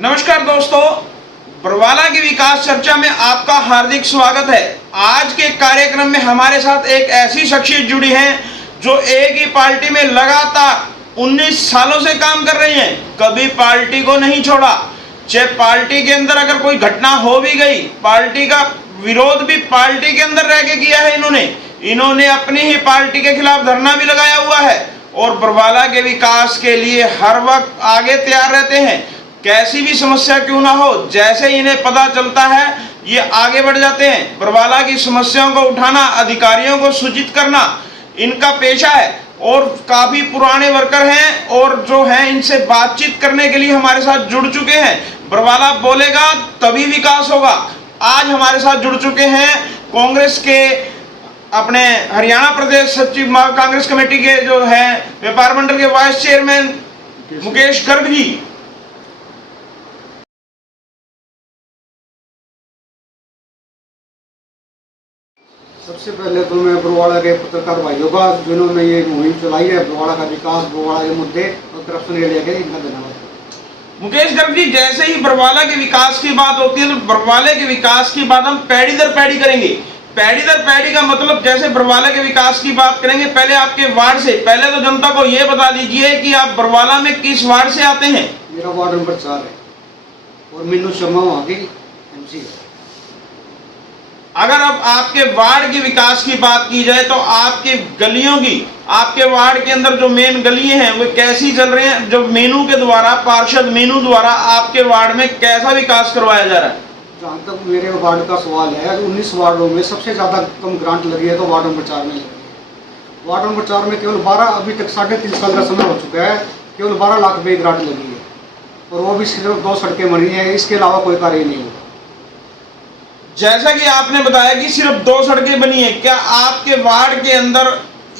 नमस्कार दोस्तों, बरवाला की विकास चर्चा में आपका हार्दिक स्वागत है। आज के कार्यक्रम में हमारे साथ एक ऐसी शख्सियत जुड़ी है जो एक ही पार्टी में लगातार 19 सालों से काम कर रही हैं, कभी पार्टी को नहीं छोड़ा। चाहे पार्टी के अंदर अगर कोई घटना हो भी गई, पार्टी का विरोध भी पार्टी के अंदर रह के किया है। इन्होंने अपनी ही पार्टी के खिलाफ धरना भी लगाया हुआ है और बरवाला के विकास के लिए हर वक्त आगे तैयार रहते हैं। कैसी भी समस्या क्यों ना हो, जैसे इन्हें पता चलता है ये आगे बढ़ जाते हैं। बरवाला की समस्याओं को उठाना, अधिकारियों को सूचित करना इनका पेशा है और काफी पुराने वर्कर हैं और जो हैं इनसे बातचीत करने के लिए हमारे साथ जुड़ चुके हैं। बरवाला बोलेगा तभी विकास होगा। आज हमारे साथ जुड़ चुके हैं कांग्रेस के अपने हरियाणा प्रदेश सचिव, कांग्रेस कमेटी के जो है व्यापार मंडल के वाइस चेयरमैन मुकेश गर्ग जी। सबसे पहले तो मैं बरवाला के पत्रकार भाइयों का, जिन्होंने ये मुहिम चलाई है बरवाला का विकास, बरवाला के मुद्दे और करप्शन एरिया के, इनका धन्यवाद। मुकेश गर्ग जी, जैसे ही बरवाला के विकास की बात होती है तो बरवाले के विकास की बात हम पैड़ी दर पैड़ी करेंगे। पैड़ी दर पैड़ी का मतलब, जैसे बरवाला के विकास की बात करेंगे, पहले आपके वार्ड से, पहले तो जनता को ये बता दीजिए कि आप बरवाला में किस वार्ड से आते हैं। मेरा वार्ड नंबर 4 है और मीनू शर्मा वहाँ की MC है। अगर अब आपके वार्ड के विकास की बात की जाए तो आपके गलियों की, आपके वार्ड के अंदर जो मेन गलियां हैं वो कैसी चल रही हैं? जो मेनू के द्वारा, पार्षद मेनू द्वारा आपके वार्ड में कैसा विकास करवाया जा रहा है? जहाँ तक मेरे वार्ड का सवाल है, 19 वार्डों में सबसे ज़्यादा कम ग्रांट लगी है तो वार्ड नंबर 4 में लगी है। वार्ड नंबर 4 में केवल 12, अभी तक 3.5 साल का समय हो चुका है, केवल 12 लाख रुपये ग्रांट लगी है और वो भी सिर्फ 2 सड़कें बनी हैं, इसके अलावा कोई कार्य नहीं हुआ। जैसा कि आपने बताया कि सिर्फ 2 सड़कें बनी है, क्या आपके वार्ड के अंदर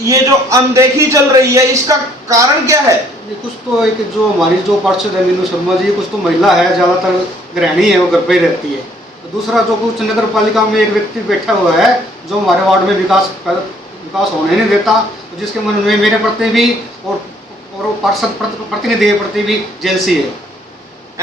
ये जो अनदेखी चल रही है इसका कारण क्या है? ये कुछ तो एक जो हमारी जो पार्षद है मीनू शर्मा जी, कुछ तो महिला है, ज़्यादातर गृहिणी है, वो घर पे ही रहती है। दूसरा जो कुछ नगर पालिका में एक व्यक्ति बैठा हुआ है जो हमारे वार्ड में विकास होने नहीं देता, तो जिसके मन में मेरे प्रति भी और पार्षद प्रतिनिधि प्रति भी जेलसी है।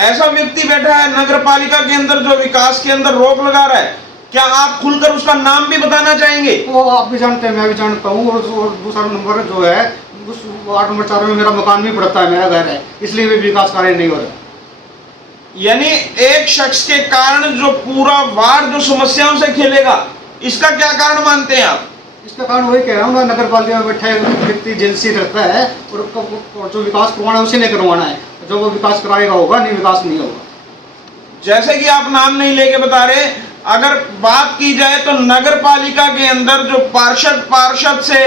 ऐसा व्यक्ति बैठा है नगर पालिका के अंदर जो विकास के अंदर रोक लगा रहा है, क्या आप खुलकर उसका नाम भी बताना चाहेंगे? वो आप भी जानते हैं, मैं भी जानता हूँ। और दूसरा नंबर जो है, उस वार्ड नंबर 4 में मेरा मकान भी पड़ता है, मेरा घर है, इसलिए भी विकास कार्य नहीं हो रहा। यानी एक शख्स के कारण जो पूरा वार्ड जो समस्याओं से खेलेगा, इसका क्या कारण मानते हैं आप? इसका कारण वही कह रहा हूँ ना, नगर पालिका में बैठा व्यक्ति जेलसी करता है और जो विकास करवाना है उसी ने करवाना है। जो वो विकास कराएगा होगा, नहीं विकास नहीं होगा। जैसे कि आप नाम नहीं लेके बता रहे, अगर बात की जाए तो नगर पालिका के अंदर जो पार्षद से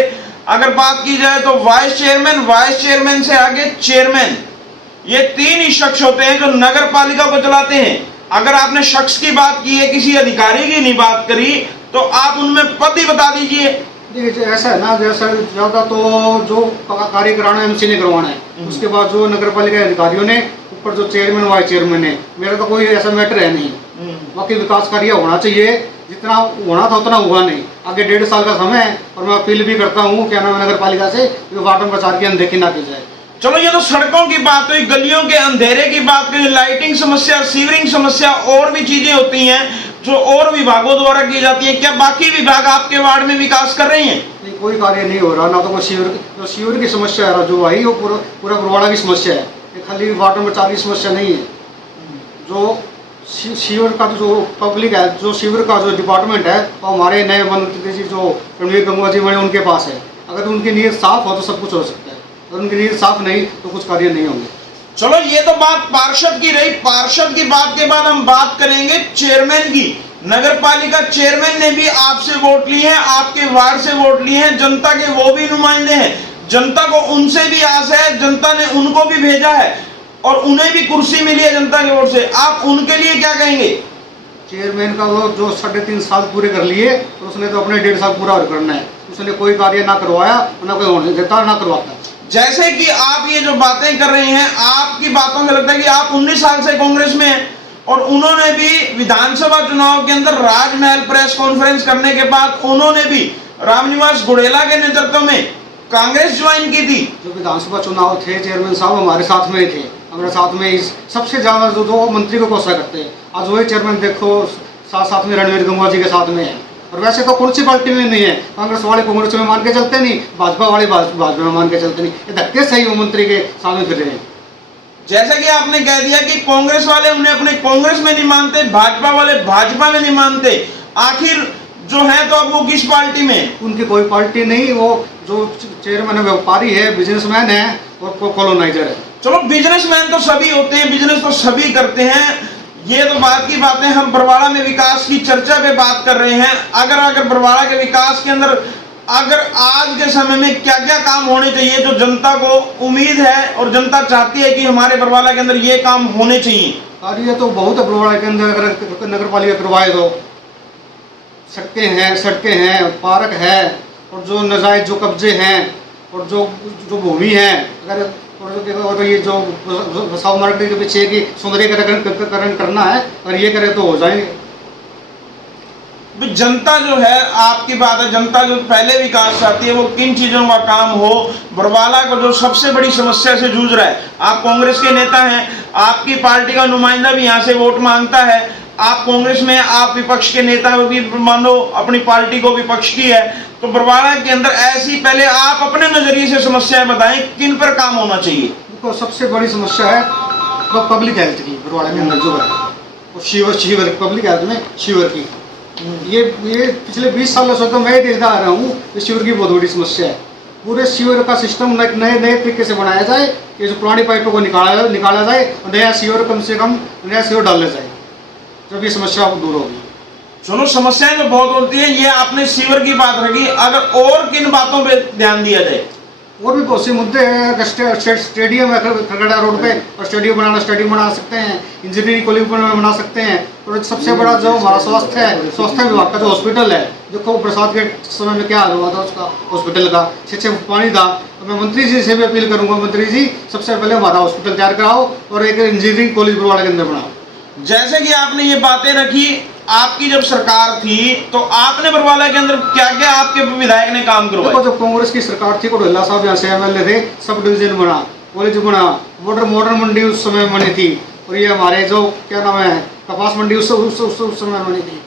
अगर बात की जाए तो वाइस चेयरमैन से आगे चेयरमैन, ये 3 ही शख्स होते हैं जो नगर पालिका को चलाते हैं। अगर आपने शख्स की बात की है, किसी अधिकारी की नहीं बात करी, तो आप उनमें पद ही बता दीजिए। देखिए ऐसा है ना, जैसा ज़्यादा तो जो कार्य कराना है MC ने करवाना है, उसके बाद जो नगर पालिका अधिकारियों ने, ऊपर जो चेयरमैन वाइस चेयरमैन है, मेरा तो कोई ऐसा मैटर है नहीं। बाकी विकास कार्य होना चाहिए, जितना होना था उतना हुआ नहीं। आगे 1.5 साल का समय है और मैं अपील भी करता हूँ क्या नाम नगर पालिका से, वार्ड नंबर 4 की अनदेखी ना की जाए। चलो, ये तो सड़कों की बात हुई, गलियों के अंधेरे की बात करी, लाइटिंग समस्या, सीवरिंग समस्या, और भी चीजें होती हैं जो और विभागों द्वारा की जाती है। क्या बाकी विभाग आपके वार्ड में विकास कर रहे हैं? नहीं, कोई कार्य नहीं हो रहा। ना तो कोई सीवर की समस्या है जो आई, वो पूरा बरवाला की समस्या है, ये खाली वार्ड नंबर 4 की समस्या नहीं है। जो सीवर का जो पब्लिक है, जो सीवर का जो डिपार्टमेंट है, वो हमारे नए मंत्री जी जो रणवीर गंगवा जी बने उनके पास है। अगर उनकी नीयत साफ हो तो सब कुछ हो सकता है, अगर उनकी नीयत साफ नहीं तो कुछ कार्य नहीं होंगे। चलो, ये तो बात पार्षद की रही। पार्षद की बात के बाद हम बात करेंगे चेयरमैन की। नगर पालिका चेयरमैन ने भी आपसे वोट लिए हैं, आपके वार्ड से वोट लिए हैं, जनता के वो भी नुमाइंदे हैं, जनता को उनसे भी आस है, जनता ने उनको भी भेजा है और उन्हें भी कुर्सी मिली है जनता के वोट से। आप उनके लिए क्या कहेंगे? चेयरमैन का वो जो 3.5 साल पूरे कर लिए, तो उसने तो अपने 1.5 साल पूरा करना है। उसने कोई कार्य ना करवाया, ना कोई होने देता, ना करवाता। जैसे कि आप ये जो बातें कर रहे हैं, आपकी बातों में लगता है कि आप 19 साल से कांग्रेस में हैं और उन्होंने भी विधानसभा चुनाव के अंदर राजमहल प्रेस कॉन्फ्रेंस करने के बाद उन्होंने भी रामनिवास गुड़ेला के नेतृत्व में कांग्रेस ज्वाइन की थी। जो विधानसभा चुनाव थे, चेयरमैन साहब हमारे साथ में थे, हमारे साथ में इस सबसे ज़्यादा जो मंत्री को कोसा करते हैं, आज वही चेयरमैन देखो साथ साथ में रणवीर गंगवा जी के साथ में है। और वैसे तो कौन सी पार्टी में नहीं है, कांग्रेस वाले कांग्रेस में मान के चलते नहीं, भाजपा वाले भाजपा में मान के चलते नहीं, ये धक्के सही वो मंत्री के सामने फिर रहे हैं। जैसा कि आपने कह दिया कि कांग्रेस वाले उन्हें अपने कांग्रेस में नहीं मानते, भाजपा वाले भाजपा में नहीं मानते, आखिर जो है तो अब वो किस पार्टी में? उनकी कोई पार्टी नहीं, वो जो चेयरमैन है व्यापारी है, बिजनेसमैन है और कॉलोनाइजर है। चलो बिजनेसमैन तो सभी होते हैं, बिजनेस तो सभी करते हैं, ये तो बात की बात है। हम बरवाला में विकास की चर्चा पे बात कर रहे हैं। अगर बरवाला के विकास के अंदर अगर आज के समय में क्या क्या काम होने चाहिए जो जनता को उम्मीद है और जनता चाहती है कि हमारे बरवाला के अंदर ये काम होने चाहिए? कार्य तो बहुत है बरवाला के अंदर, अगर नगर पालिका करवाए तो सड़कें हैं, पार्क है, और जो नाजायज जो कब्जे हैं और जो भूमि है, अगर और ये जो बसाव मार्केट के पीछे की सौंदर्यीकरण करना है, अगर ये करे तो हो जाएंगे। जनता जो है, आपकी बात है, जनता जो पहले विकास चाहती है वो किन चीजों का काम हो। बरवाला को जो सबसे बड़ी समस्या से जूझ रहा है, आप कांग्रेस के नेता हैं, आपकी पार्टी का नुमाइंदा भी यहाँ से वोट मांगता है, आप कांग्रेस में, आप विपक्ष के नेता भी मान लो अपनी पार्टी को विपक्ष की है, तो बरवाला के अंदर ऐसी, पहले आप अपने नजरिए से समस्याएं बताएं, किन पर काम होना चाहिए? देखो सबसे बड़ी समस्या है पब्लिक हेल्थ की बरवाला के अंदर जो है, वो शीवर पब्लिक हेल्थ में शीवर की, ये पिछले 20 सालों से तो मैं देखता आ रहा हूँ, ये शीवर की बहुत बड़ी समस्या है। पूरे शीवर का सिस्टम नए तरीके से बनाया जाए, ये जो पुरानी पाइपों को निकाला जाए और नया शीवर कम से कम नया शीवर डाला जाए, जब ये समस्या दूर होगी। चलो समस्याएं तो बहुत होती है, ये आपने सीवर की बात रखी, अगर और किन बातों पे ध्यान दिया जाए? और भी बहुत से मुद्दे हैं, स्टेडियम है खरगड़ा रोड पे, और स्टेडियम बना सकते हैं, इंजीनियरिंग कॉलेज बना सकते हैं, और सबसे बड़ा जो हमारा स्वास्थ्य विभाग का जो हॉस्पिटल है, देखो बरसात के समय में क्या हाल हुआ था उसका हॉस्पिटल का, 6 पानी था। तो मैं मंत्री जी से भी अपील करूंगा, मंत्री जी सबसे पहले हमारा हॉस्पिटल तैयार कराओ और एक इंजीनियरिंग कॉलेज बरवाला के अंदर बनाओ। जैसे कि आपने ये बातें रखी, आपकी जब सरकार थी तो आपने बरवाला के अंदर क्या क्या आपके विधायक ने काम करवाया? देखो जब कांग्रेस की सरकार थी, कोडला साहब यहाँ से एमएलए थे, सब डिवीजन बना, कॉलेज बना, मॉडर्न मंडी उस समय बनी थी, और ये हमारे जो क्या नाम है कपास मंडी उस समय बनी थी,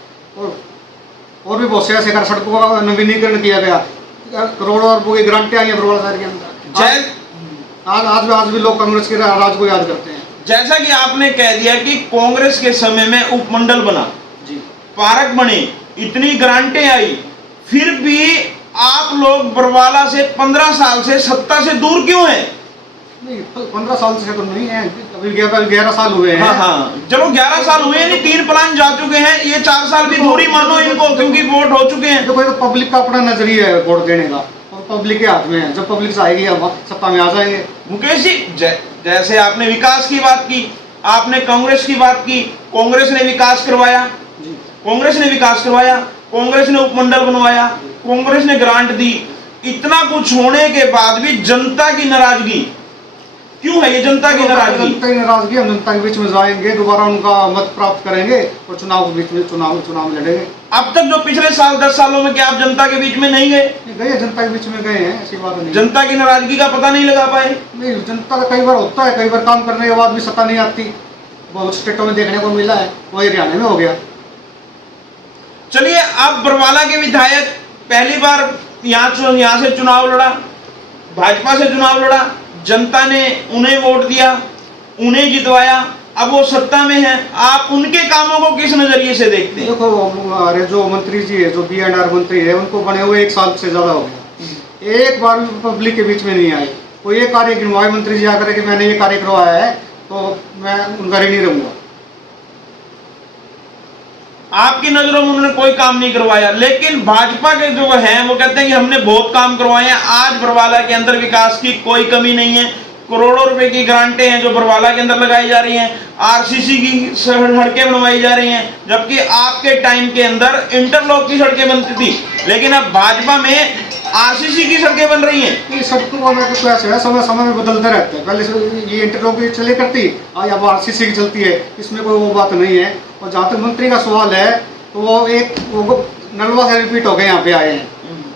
और भी बहुत से ऐसे कर सड़कों का नवीनीकरण किया गया, करोड़ों रुपये की ग्रांटें आई हैं बरवाला शहर के अंदर। आज भी लोग कांग्रेस के राज को याद करते हैं। जैसा कि आपने कह दिया कि कांग्रेस के समय में उपमंडल बना जी, पार्क बने, इतनी ग्रांटें आई, फिर भी आप लोग बरवाला से 15 साल से सत्ता से दूर क्यों हैं? नहीं 15 साल से तो नहीं है, अभी 11 साल हुए हैं। हाँ, चलो 11 साल हुए नहीं, 3 प्लान जा चुके हैं, ये 4 साल भी दूरी मानो इनको, क्योंकि वोट हो चुके हैं। देखो ये तो पब्लिक का अपना नजरिया है वोट देने का, और पब्लिक के हाथ में है, जब पब्लिक आएगी हम सत्ता में आ जाएंगे। मुकेश जी, जैसे आपने विकास की बात की, आपने कांग्रेस की बात की, कांग्रेस ने विकास करवाया, कांग्रेस ने उपमंडल बनवाया, कांग्रेस ने ग्रांट दी, इतना कुछ होने के बाद भी जनता की नाराजगी क्यों है? ये जनता की नाराजगी, हम जनता के बीच में जाएंगे, दोबारा उनका मत प्राप्त करेंगे और चुनाव के बीच में चुनाव लड़ेंगे। अब तक जो पिछले 10 सालों में क्या आप जनता के बीच में नहीं गए? जनता के बीच में गए हैं, ऐसी बात नहीं। जनता की नाराजगी का पता नहीं लगा पाए? नहीं, जनता का कई बार होता है, कई बार काम करने के बाद भी सत्ता नहीं आती, बहुत स्टेटों में देखने को मिला है, वही हरियाणा में हो गया। चलिए, अब बरवाला के विधायक पहली बार यहाँ से चुनाव लड़ा, भाजपा से चुनाव लड़ा, जनता ने उन्हें वोट दिया, उन्हें जितवाया, अब वो सत्ता में है, आप उनके कामों को किस नजरिए से देखते हैं? देखो हमारे जो मंत्री जी है, जो B&R मंत्री है, उनको बने हुए 1 साल से ज्यादा हो गया, एक बार भी पब्लिक के बीच में नहीं आए, कोई ये कार्य गिनवाए मंत्री जी आकर के मैंने ये कार्य करवाया है, तो मैं उनका ऋणी रहूंगा। आपकी नजरों में उन्होंने कोई काम नहीं करवाया, लेकिन भाजपा के जो हैं वो कहते हैं कि हमने बहुत काम करवाए हैं, आज बरवाला के अंदर विकास की कोई कमी नहीं है, करोड़ों रुपए की ग्रांटें हैं जो बरवाला के अंदर लगाई जा रही हैं, RCC की सड़कें बनवाई जा रही हैं, जबकि आपके टाइम के अंदर इंटरलॉक की सड़कें बनती थी, लेकिन अब भाजपा में RCC की सड़कें बन रही हैं। ये सड़कों में तो ऐसा है, समय में बदलते रहते हैं, पहले ये इंटरलॉक की चले करती, आज अब RCC की चलती है, इसमें कोई वो बात नहीं है। और जहाँ तक मंत्री का सवाल है, तो वो नलवा से रिपीट हो गए यहाँ पे आए हैं,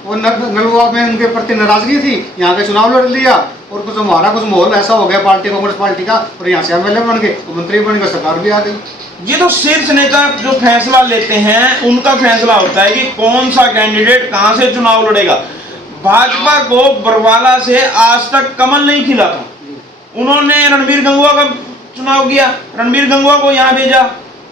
और नलवा में उनके प्रति नाराजगी थी, यहाँ पे चुनाव लड़ लिया, और कुछ हमारा कुछ माहौल ऐसा हो गया पार्टी कांग्रेस पार्टी का, और यहाँ से एमएलए बन गए, मंत्री बन गए, सरकार भी आ गई। ये तो शीर्ष नेता जो फैसला लेते हैं उनका फैसला होता है कि कौन सा कैंडिडेट कहां से चुनाव लड़ेगा। भाजपा को बरवाला से आज तक कमल नहीं खिला था, उन्होंने रणबीर गंगुआ का चुनाव किया, रणबीर गंगुआ को यहाँ भेजा,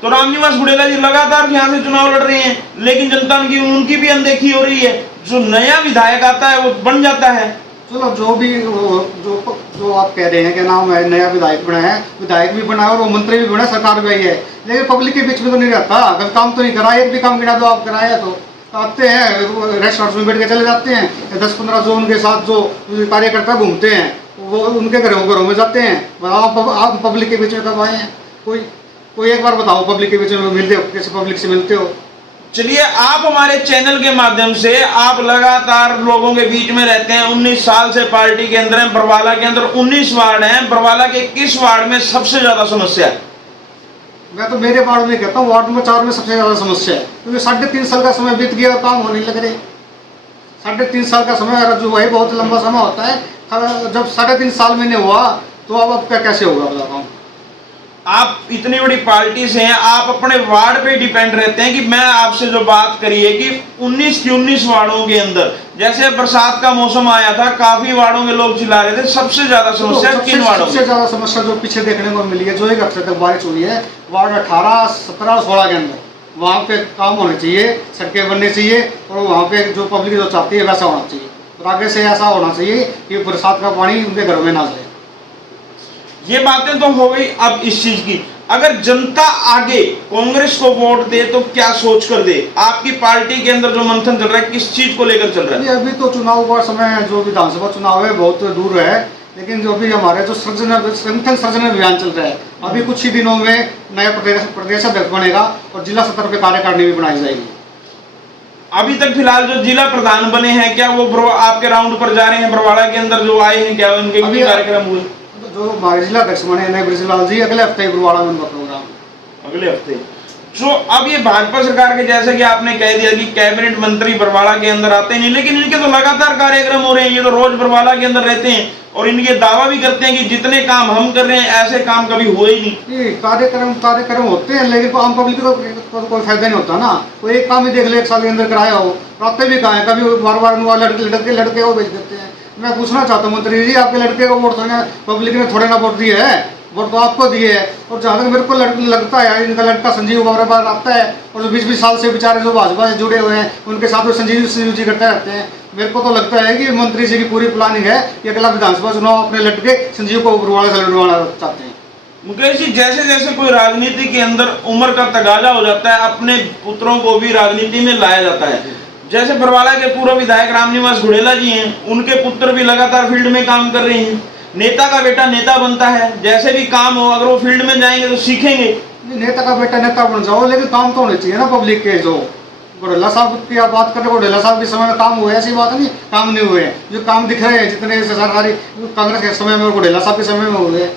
तो रामनिवास गुड़ेला जी लगातार यहाँ से चुनाव लड़ रहे हैं, लेकिन जनता उनकी भी अनदेखी हो रही है। जो नया विधायक आता है वो बन जाता है। चलो जो भी जो आप कह रहे हैं कि नाम है नया विधायक बना है, विधायक भी बना है और वो मंत्री भी बना, सरकार भी आई है, लेकिन पब्लिक के बीच में तो नहीं रहता, अगर काम तो नहीं करा, एक भी काम गिना दो आप कराया तो आते हैं रेस्टोरेंट में बैठ के चले जाते हैं, 10-15 जो उनके साथ जो कार्यकर्ता घूमते हैं वो उनके घरों में जाते हैं। आप पब्लिक के बीच में कब आए हैं? कोई एक बार बताओ, पब्लिक के बीच में मिलते हो, किसी पब्लिक से मिलते हो? चलिए, आप हमारे चैनल के माध्यम से आप लगातार लोगों के बीच में रहते हैं, 19 साल से पार्टी के अंदर हैं, बरवाला के अंदर 19 वार्ड हैं, बरवाला के किस वार्ड में सबसे ज्यादा समस्या है? मैं तो मेरे वार्ड में कहता हूँ, वार्ड नंबर 4 में सबसे ज्यादा समस्या है, क्योंकि 3.5 साल का समय बीत गया, काम होने लग रहे। 3.5 साल का समय जो है बहुत लंबा समय होता है, जब 3.5 साल में नहीं हुआ तो अब क्या कैसे होगा बताओ? आप इतनी बड़ी पार्टी से हैं, आप अपने वार्ड पे डिपेंड रहते हैं कि मैं आपसे जो बात करी है कि 19 वार्डों के अंदर जैसे बरसात का मौसम आया था, काफी वार्डों के लोग चिल्ला रहे थे, सबसे ज्यादा समस्या किन वार्डों? सबसे ज्यादा समस्या जो पीछे देखने को मिली है, जो 1 हफ्ते तक बारिश हुई है, वार्ड 18, 17, 16 के अंदर, वहाँ पे काम होने चाहिए, सड़कें बननी चाहिए, और वहाँ पे जो पब्लिक जो चाहती है वैसा होना चाहिए, और आगे से ऐसा होना चाहिए कि बरसात का पानी उनके घरों में ना जाए। ये बातें तो हो गई अब इस चीज की। अगर जनता आगे कांग्रेस को वोट दे तो क्या सोच कर दे? आपकी पार्टी के अंदर जो मंथन चल रहा है किस चीज को लेकर चल रहा है? अभी तो चुनाव का समय है, जो विधानसभा चुनाव है बहुत दूर है, लेकिन जो भी हमारे जो संगठन सृजन अभियान चल रहा है, अभी कुछ ही दिनों में नया प्रदेश अध्यक्ष बनेगा और जिला स्तर पर कार्यकारिणी भी बनाई जाएगी। अभी तक फिलहाल जो जिला प्रधान बने हैं, क्या वो आपके राउंड पर जा रहे हैं? बरवाड़ा के अंदर जो आए हैं, क्या उनके भी कार्यक्रम हुए? जो हमारे जिला अध्यक्ष बने नए ब्रिजलाल जी, अगले हफ्ते बरवाड़ा में उनका प्रोग्राम, अगले हफ्ते। जो अब ये भाजपा सरकार के, जैसे कि आपने कह दिया कि कैबिनेट मंत्री बरवाड़ा के अंदर आते नहीं, लेकिन इनके तो लगातार कार्यक्रम हो रहे हैं, ये तो रोज बरवाड़ा के अंदर रहते हैं और इनके दावा भी करते हैं कि जितने काम हम कर रहे हैं ऐसे काम कभी हुए ही नहीं। कार्यक्रम होते हैं, लेकिन आम पब्लिक को कोई फायदा नहीं होता ना। कोई एक काम ही देख ले, 1 साल के अंदर कराया हो, रास्ते भी कहाँ है, कभी बार लड़के वो भेज देते हैं। मैं पूछना चाहता हूँ मंत्री जी, आपके लड़के को वोट देना पब्लिक ने थोड़े ना वोट दिए है, वोट तो आपको दिए है। और जहाँ तक मेरे को लगता है, इनका लड़का संजीव बार बार आता है, और जो 20 साल से बेचारे जो भाजपा से जुड़े हुए हैं उनके साथ में संजीव जी करते रहते हैं। मेरे को तो लगता है कि मंत्री जी की पूरी प्लानिंग है कि अगला विधानसभा चुनाव अपने लड़के संजीव को बरवाड़ा से लड़वाना चाहते हैं। मुकेश जी, जैसे जैसे कोई राजनीति के अंदर उम्र का तगाजा हो जाता है, अपने पुत्रों को भी राजनीति में लाया जाता है। जैसे बरवाला के पूर्व विधायक रामनिवास गुड़ेला जी हैं, उनके पुत्र भी लगातार फील्ड में काम कर रहे हैं। नेता का बेटा नेता बनता है, जैसे भी काम हो अगर वो फील्ड में जाएंगे तो सीखेंगे। नेता का बेटा नेता बन जाओ, लेकिन काम तो होने चाहिए ना पब्लिक के। जो गुड़ेला साहब की आप बात कर रहे हो, गुड़ेला साहब के समय में काम हुए, ऐसी बात नहीं काम नहीं हुए। जो काम दिख रहे हैं जितने सरकारी कांग्रेस के समय में, गुड़ेला साहब के समय में हुए।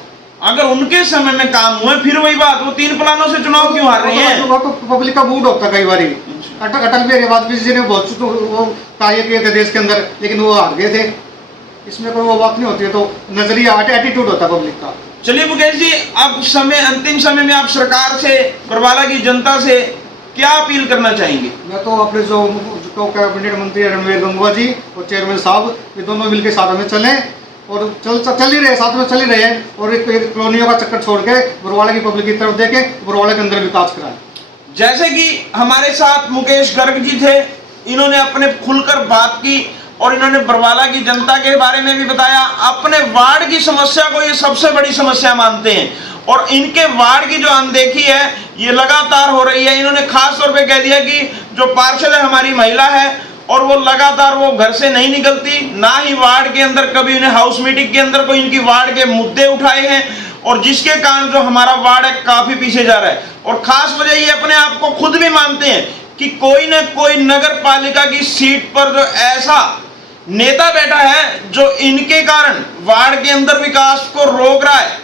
अगर उनके समय में काम हुए, फिर वही बात, वो 3 प्लानों से चुनाव क्यों हार रही है? पब्लिक का मूड होता है कई बार। अटल बिहारी वाजपेयी जी ने बहुत वो कार्य किए थे देश के अंदर, लेकिन वो हार गए थे। इसमें कोई वो बात नहीं होती है, तो नजरिया एटीट्यूड होता है पब्लिक का। चलिए मुकेश जी, अब अंतिम समय में आप सरकार से, बरवाला की जनता से क्या अपील करना चाहेंगे? मैं तो अपने जो कैबिनेट मंत्री रणबीर गंगुआ जी और चेयरमैन साहब, ये दोनों मिलकर साथ में चलें, और चल ही रहे, साथ में चल ही रहे हैं, और एक कॉलोनियों का चक्कर छोड़ के बरवाला की पब्लिक की तरफ देके बरवाला के अंदर विकास कराएं। जैसे कि हमारे साथ मुकेश गर्ग जी थे, इन्होंने अपने खुलकर बात की और इन्होंने बरवाला की जनता के बारे में भी बताया। अपने वार्ड की समस्या को ये सबसे बड़ी समस्या मानते हैं, और इनके वार्ड की जो अनदेखी है ये लगातार हो रही है। इन्होंने खास तौर पे कह दिया कि जो पार्षद है हमारी महिला है, और वो लगातार वो घर से नहीं निकलती, ना ही वार्ड के अंदर कभी उन्हें हाउस मीटिंग के अंदर कोई इनकी वार्ड के मुद्दे उठाए हैं, और जिसके कारण जो हमारा वार्ड है काफी पीछे जा रहा है। और खास वजह ये अपने आप को खुद भी मानते हैं कि कोई न कोई नगर पालिका की सीट पर जो ऐसा नेता बैठा है जो इनके कारण वार्ड के अंदर विकास को रोक रहा है।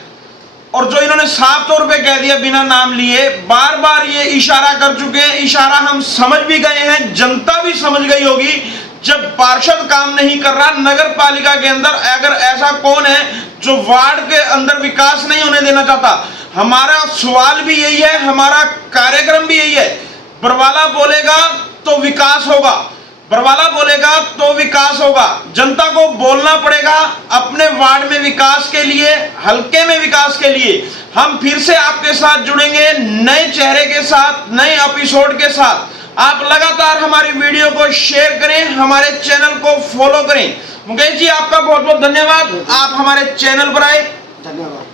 और जो इन्होंने साफ तौर पे कह दिया बिना नाम लिए, बार बार ये इशारा कर चुके हैं, इशारा हम समझ भी गए हैं, जनता भी समझ गई होगी। जब पार्षद काम नहीं कर रहा नगर पालिका के अंदर, अगर ऐसा कौन है जो वार्ड के अंदर विकास नहीं होने देना चाहता? हमारा सवाल भी यही है, हमारा कार्यक्रम भी यही है। बरवाला बोलेगा तो विकास होगा, बरवाला बोलेगा तो विकास होगा। जनता को बोलना पड़ेगा अपने वार्ड में विकास के लिए, हल्के में विकास के लिए। हम फिर से आपके साथ जुड़ेंगे नए चेहरे के साथ, नए एपिसोड के साथ। आप लगातार हमारी वीडियो को शेयर करें, हमारे चैनल को फॉलो करें। मुकेश जी, आपका बहुत बहुत धन्यवाद, आप हमारे चैनल पर आए। धन्यवाद।